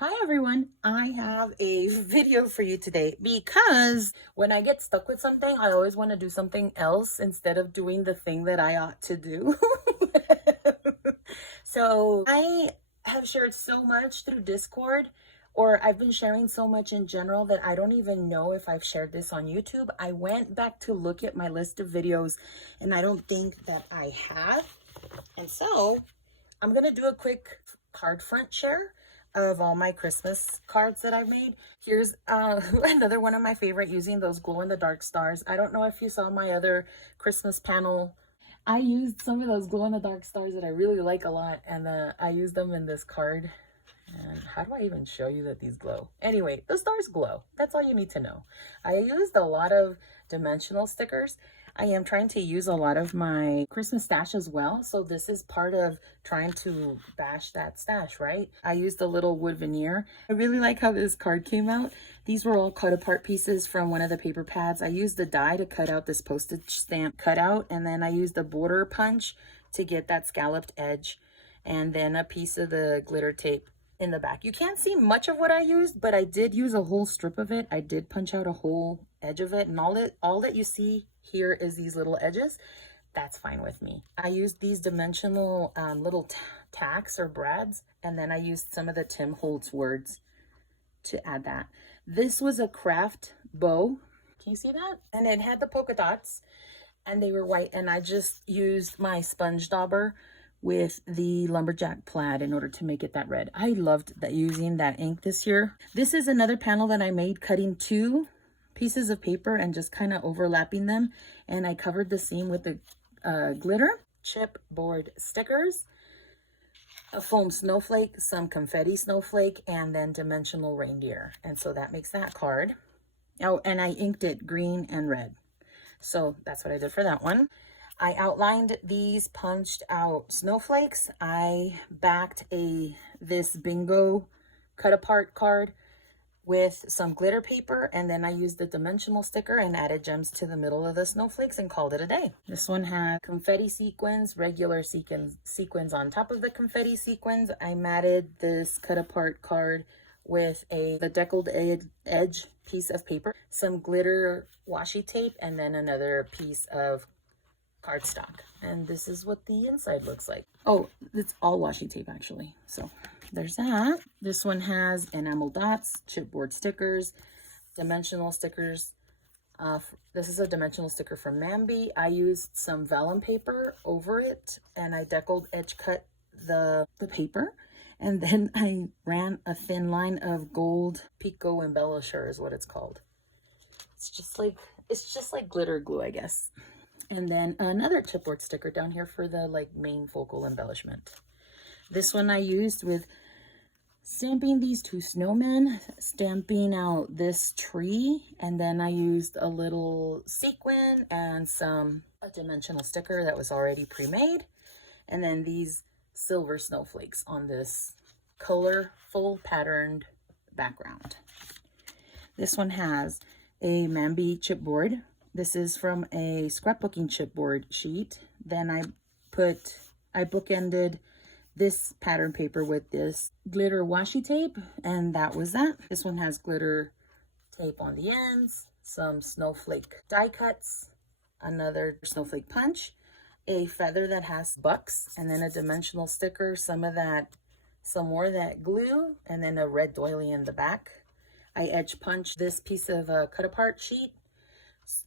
Hi everyone, I have a video for you today because when I get stuck with something, I always want to do something else instead of doing the thing that I ought to do. So I have shared so much through Discord, or I've been sharing so much in general that I don't even know if I've shared this on YouTube. I went back to look at my list of videos and I don't think that I have. And so I'm going to do a quick card front share of all my Christmas cards that I've made. Here's another one of my favorite, using those glow in the dark stars. I don't know if you saw my other Christmas panel. I used some of those glow in the dark stars that I really like a lot, and I used them in this card. And how do I even show you that these glow? Anyway, the stars glow. That's all you need to know. I used a lot of dimensional stickers. I am trying to use a lot of my Christmas stash as well. So this is part of trying to bash that stash, right? I used a little wood veneer. I really like how this card came out. These were all cut apart pieces from one of the paper pads. I used the die to cut out this postage stamp cutout, and then I used the border punch to get that scalloped edge, and then a piece of the glitter tape in the back. You can't see much of what I used, but I did use a whole strip of it. I did punch out a whole edge of it, and all that you see here is these little edges. That's fine with me. I used these dimensional little tacks or brads, and then I used some of the Tim Holtz words to add that. This was a craft bow. Can you see that? And it had the polka dots, and they were white, and I just used my sponge dauber with the lumberjack plaid in order to make it that red. I loved that, using that ink this year. This is another panel that I made, cutting two pieces of paper and just kind of overlapping them, and I covered the seam with the glitter, chipboard stickers, a foam snowflake, some confetti snowflake, and then dimensional reindeer. And so that makes that card. Oh, and I inked it green and red. So that's what I did for that one. I outlined these punched out snowflakes. I backed this bingo cut apart card with some glitter paper, and then I used the dimensional sticker and added gems to the middle of the snowflakes and called it a day. This one had confetti sequins, regular sequins on top of the confetti sequins. I matted this cut apart card with the deckled edge piece of paper, some glitter washi tape, and then another piece of cardstock. And this is what the inside looks like. Oh, it's all washi tape actually. So there's that. This one has enamel dots, chipboard stickers, dimensional stickers. This is a dimensional sticker from Mambi. I used some vellum paper over it, and I deckled edge cut the paper. And then I ran a thin line of gold Pico embellisher is what it's called. It's just like glitter glue, I guess. And then another chipboard sticker down here for the main focal embellishment. This one I used with stamping these two snowmen, stamping out this tree, and then I used a little sequin and a dimensional sticker that was already pre-made, and then these silver snowflakes on this colorful patterned background. This one has a Mambi chipboard. This is from a scrapbooking chipboard sheet. Then I bookended this pattern paper with this glitter washi tape, and that was that. This one has glitter tape on the ends, some snowflake die cuts, another snowflake punch, a feather that has bucks, and then a dimensional sticker, some more of that glue, and then a red doily in the back. I edge punched this piece of cut apart sheet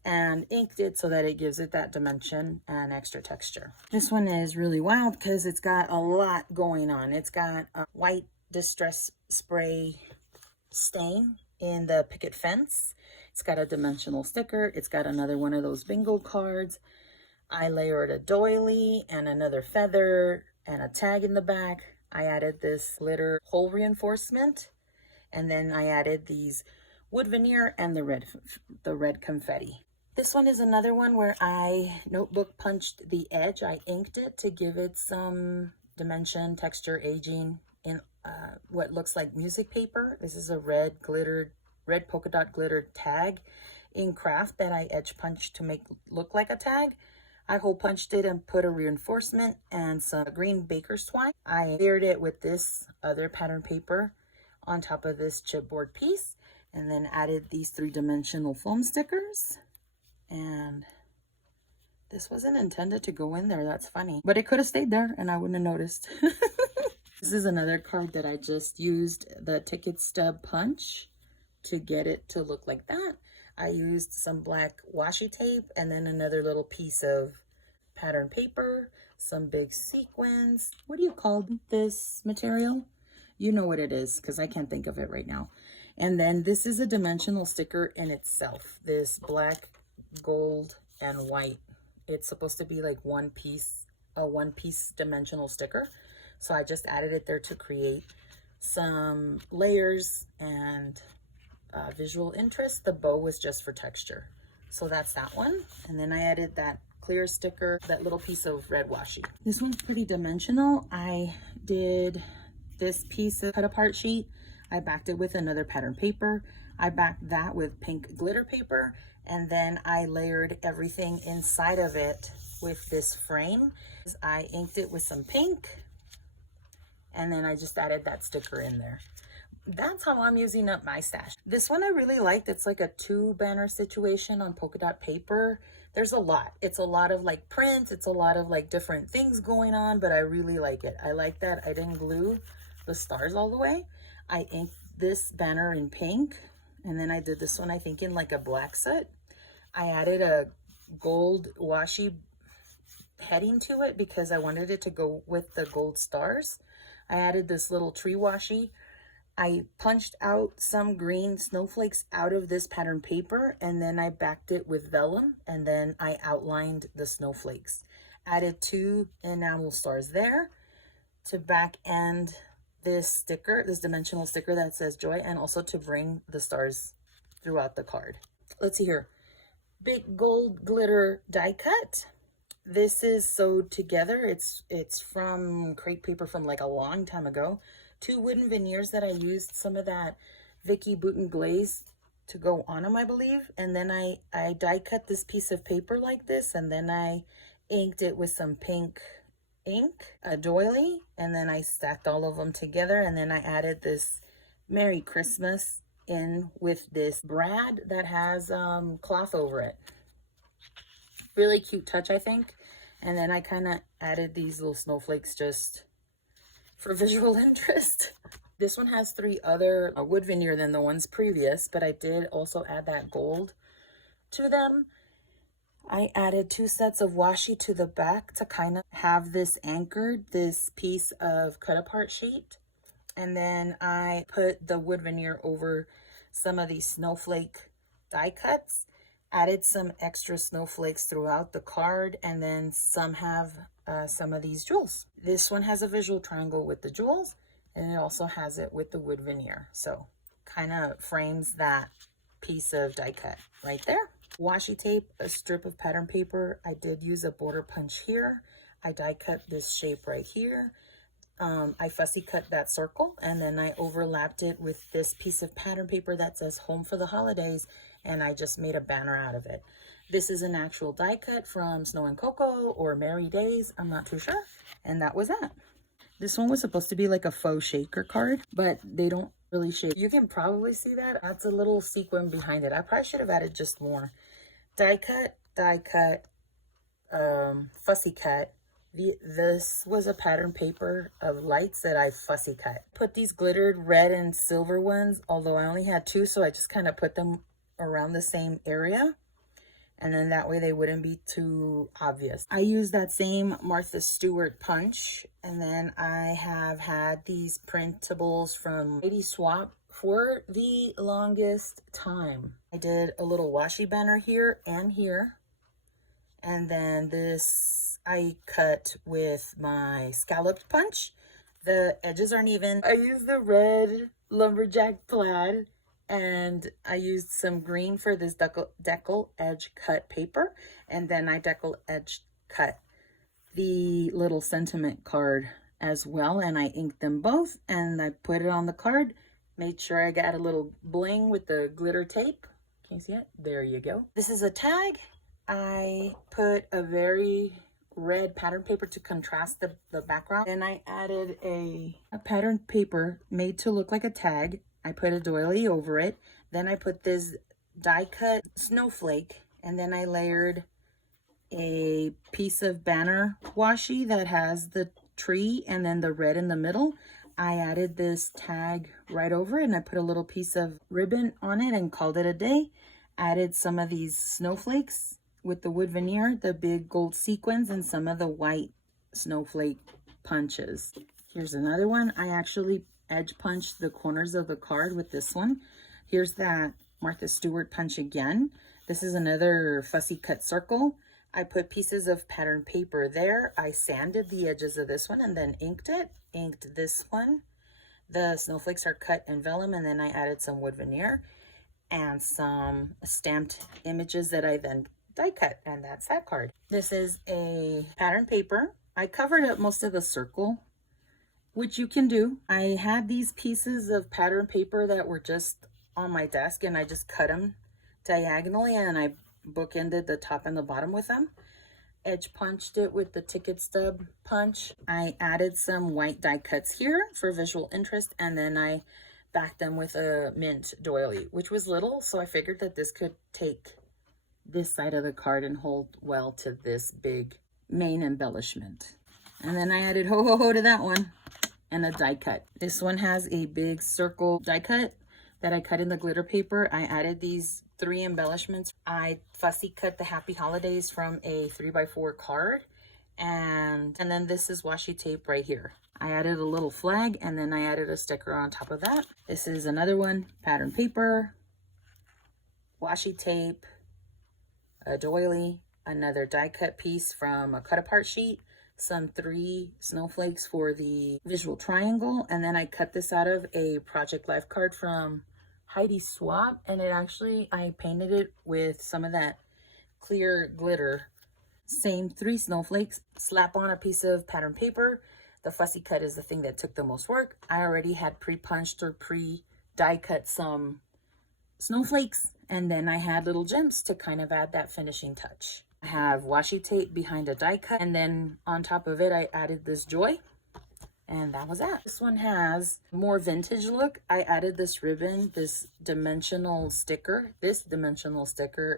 and inked it so that it gives it that dimension and extra texture. This one is really wild because it's got a lot going on. It's got a white distress spray stain in the picket fence. It's got a dimensional sticker. It's got another one of those bingo cards. I layered a doily and another feather and a tag in the back. I added this glitter hole reinforcement, and then I added these wood veneer and the red confetti. This one is another one where I notebook punched the edge. I inked it to give it some dimension, texture, aging in what looks like music paper. This is a red polka dot glitter tag in craft that I edge punched to make look like a tag. I hole punched it and put a reinforcement and some green baker's twine. I layered it with this other pattern paper on top of this chipboard piece, and then added these 3-dimensional foam stickers. And this wasn't intended to go in there. That's funny, but it could have stayed there and I wouldn't have noticed. This is another card that I just used the ticket stub punch to get it to look like that. I used some black washi tape and then another little piece of pattern paper, some big sequins. What do you call this material? You know what it is, because I can't think of it right now. And then this is a dimensional sticker in itself. This black, gold, and white. It's supposed to be like a one-piece dimensional sticker. So I just added it there to create some layers and visual interest. The bow was just for texture. So that's that one. And then I added that clear sticker, that little piece of red washi. This one's pretty dimensional. I did this piece of cut apart sheet. I backed it with another pattern paper. I backed that with pink glitter paper. And then I layered everything inside of it with this frame. I inked it with some pink. And then I just added that sticker in there. That's how I'm using up my stash. This one I really liked. It's like a 2-banner situation on polka dot paper. There's a lot. It's a lot of like prints. It's a lot of like different things going on, but I really like it. I like that I didn't glue the stars all the way. I inked this banner in pink, and then I did this one, I think, in like a black soot. I added a gold washi heading to it because I wanted it to go with the gold stars. I added this little tree washi. I punched out some green snowflakes out of this pattern paper, and then I backed it with vellum, and then I outlined the snowflakes. Added 2 enamel stars there to back end this sticker, this dimensional sticker that says joy, and also to bring the stars throughout the card. Let's see here. Big gold glitter die cut. This is sewed together. It's from crepe paper from like a long time ago. 2 wooden veneers that I used some of that Vicky Bouton glaze to go on them, I believe. And then I die cut this piece of paper like this, and then I inked it with some pink ink, a doily, and then I stacked all of them together, and then I added this Merry Christmas in with this brad that has cloth over it. Really cute touch, I think. And then I kind of added these little snowflakes just for visual interest. This one has 3 other wood veneer than the ones previous, but I did also add that gold to them. I added 2 sets of washi to the back to kind of have this anchored, this piece of cut apart sheet. And then I put the wood veneer over some of these snowflake die cuts, added some extra snowflakes throughout the card, and then some have some of these jewels. This one has a visual triangle with the jewels, and it also has it with the wood veneer. So kind of frames that piece of die cut right there. Washi tape, a strip of pattern paper. I did use a border punch here. I die cut this shape right here. I fussy cut that circle, and then I overlapped it with this piece of pattern paper that says Home for the Holidays, and I just made a banner out of it. This is an actual die cut from Snow and Cocoa or Merry Days, I'm not too sure. And that was that. This one was supposed to be like a faux shaker card, but they don't really shake. You can probably see that. That's a little sequin behind it. I probably should have added just more. Die cut, fussy cut. This was a pattern paper of lights that I fussy cut. Put these glittered red and silver ones, although I only had 2, so I just kind of put them around the same area. And then that way they wouldn't be too obvious. I used that same Martha Stewart punch. And then I have had these printables from Lady Swap for the longest time. I did a little washi banner here and here. And then this I cut with my scalloped punch. The edges aren't even. I used the red lumberjack plaid, and I used some green for this decal edge cut paper, and then I decal edge cut the little sentiment card as well, and I inked them both, and I put it on the card. Made sure I got a little bling with the glitter tape. Can you see it? There you go. This is a tag. I put a very red pattern paper to contrast the background. Then I added a pattern paper made to look like a tag. I put a doily over it. Then I put this die cut snowflake, and then I layered a piece of banner washi that has the tree and then the red in the middle. I added this tag right over it, and I put a little piece of ribbon on it and called it a day. Added some of these snowflakes with the wood veneer, the big gold sequins, and some of the white snowflake punches. Here's another one. I actually edge punched the corners of the card with this one. Here's that Martha Stewart punch again. This is another fussy cut circle. I put pieces of pattern paper there. I sanded the edges of this one and then inked it. Inked this one. The snowflakes are cut in vellum, and then I added some wood veneer and some stamped images that I then die cut, and that's that card. This is a pattern paper. I covered up most of the circle, which you can do. I had these pieces of pattern paper that were just on my desk, and I just cut them diagonally, and I bookended the top and the bottom with them. Edge punched it with the ticket stub punch. I added some white die cuts here for visual interest, and then I backed them with a mint doily, which was little, so I figured that this could take this side of the card and hold well to this big main embellishment. And then I added ho ho ho to that one and a die cut. This one has a big circle die cut that I cut in the glitter paper. I added these 3 embellishments. I fussy cut the happy holidays from a 3x4 card, and then this is washi tape right here. I added a little flag, and then I added a sticker on top of that. This is another one, pattern paper, washi tape, a doily, another die cut piece from a cut apart sheet, some 3 snowflakes for the visual triangle, and then I cut this out of a Project Life card from Heidi Swapp, and it actually, I painted it with some of that clear glitter. Same 3 snowflakes, slap on a piece of pattern paper. The fussy cut is the thing that took the most work. I already had pre-punched or pre-die cut some snowflakes, and then I had little gems to kind of add that finishing touch. I have washi tape behind a die cut, and then on top of it I added this joy, and that was that. This one has more vintage look. I added this ribbon, this dimensional sticker,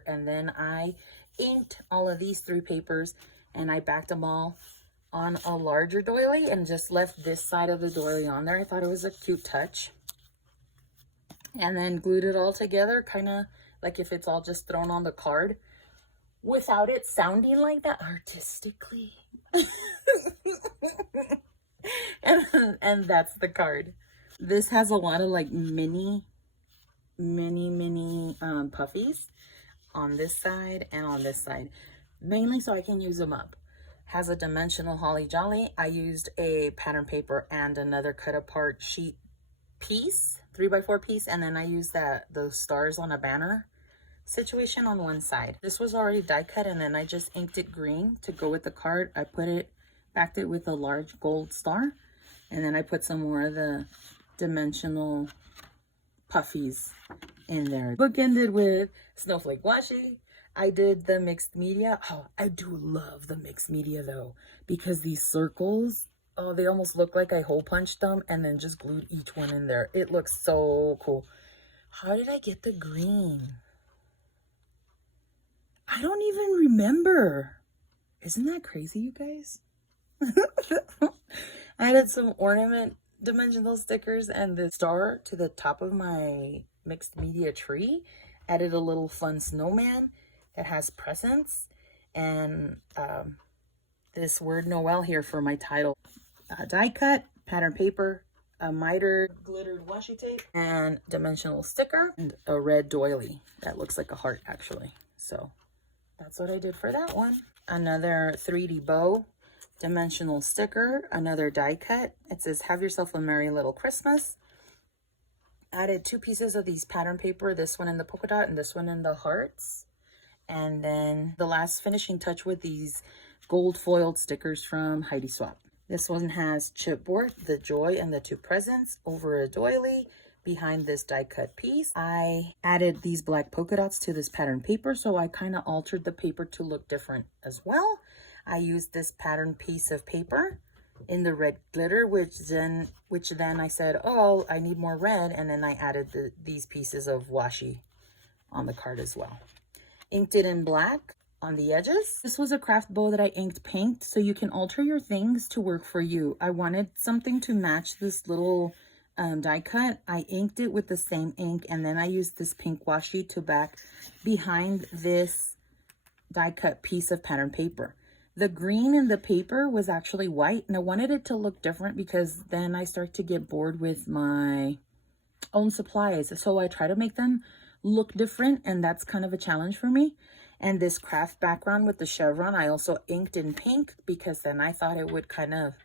and then I inked all of these 3 papers, and I backed them all on a larger doily and just left this side of the doily on there. I thought it was a cute touch. And then glued it all together, kind of like if it's all just thrown on the card, without it sounding like that artistically. and that's the card. This has a lot of like mini puffies on this side and on this side, mainly so I can use them up. Has a dimensional holly jolly. I used a pattern paper and another cut apart sheet piece, 3x4 piece, and then I used those stars on a banner situation on one side. This was already die cut, and then I just inked it green to go with the card. I backed it with a large gold star, and then I put some more of the dimensional puffies in there. Bookended with snowflake washi. I did the mixed media. Oh, I do love the mixed media though, because these circles, oh, they almost look like I hole punched them and then just glued each one in there. It looks so cool. How did I get the green? I don't even remember. Isn't that crazy, you guys? I added some ornament dimensional stickers and the star to the top of my mixed media tree. Added a little fun snowman that has presents, and this word Noel here for my title. Die cut, pattern paper, a mitered glittered washi tape, and dimensional sticker, and a red doily that looks like a heart actually. So that's what I did for that one. Another 3D bow, dimensional sticker, another die cut. It says, "Have yourself a merry little Christmas." Added 2 pieces of these pattern paper, this one in the polka dot and this one in the hearts. And then the last finishing touch with these gold foiled stickers from Heidi Swapp. This one has chipboard, the joy, and the 2 presents over a doily behind this die cut piece. I added these black polka dots to this pattern paper, so I kind of altered the paper to look different as well. I used this pattern piece of paper in the red glitter, which then I said, oh, I need more red, and then I added these pieces of washi on the card as well. Inked it in black on the edges. This was a craft bow that I inked pink, so you can alter your things to work for you. I wanted something to match this little die cut. I inked it with the same ink, and then I used this pink washi to back behind this die cut piece of pattern paper. The green in the paper was actually white, and I wanted it to look different because then I start to get bored with my own supplies. So I try to make them look different, and that's kind of a challenge for me. And this craft background with the chevron, I also inked in pink because then I thought it would kind of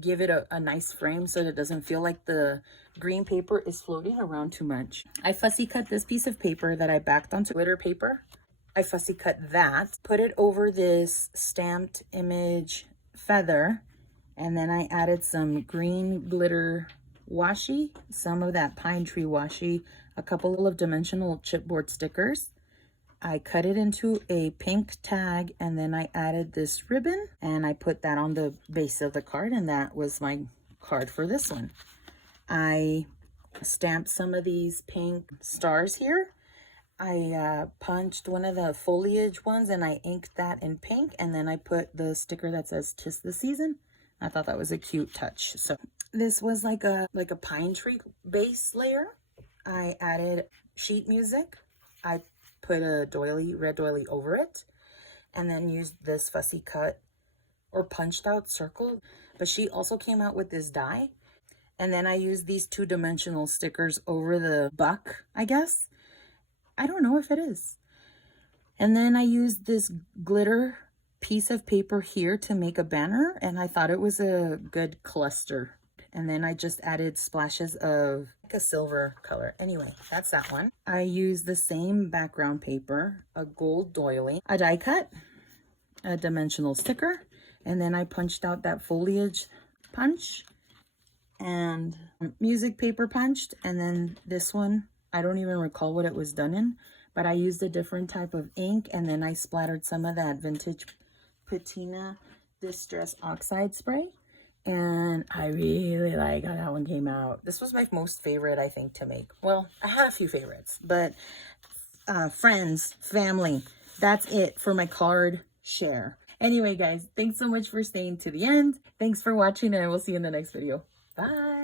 give it a nice frame so that it doesn't feel like the green paper is floating around too much. I fussy cut this piece of paper that I backed onto glitter paper. I fussy cut that, put it over this stamped image feather, and then I added some green glitter washi, some of that pine tree washi, a couple of dimensional chipboard stickers. I cut it into a pink tag, and then I added this ribbon, and I put that on the base of the card, and that was my card for this one. I stamped some of these pink stars here. I punched one of the foliage ones, and I inked that in pink, and then I put the sticker that says "Tis the Season." I thought that was a cute touch. So this was like a pine tree base layer. I added sheet music. I put a doily, red doily over it, and then used this fussy cut or punched out circle. But she also came out with this die, and then I used these two-dimensional stickers over the buck, I guess. I don't know if it is. And then I used this glitter piece of paper here to make a banner, and I thought it was a good cluster. And then I just added splashes of like a silver color. Anyway, that's that one. I used the same background paper, a gold doily, a die cut, a dimensional sticker, and then I punched out that foliage punch and music paper punched, and then this one, I don't even recall what it was done in, but I used a different type of ink, and then I splattered some of that vintage patina distress oxide spray, and I really like how that one came out. This was my most favorite, I think, to make. Well, I had a few favorites, but friends, family, that's it for my card share. Anyway, guys, thanks so much for staying to the end. Thanks for watching, and I will see you in the next video. Bye.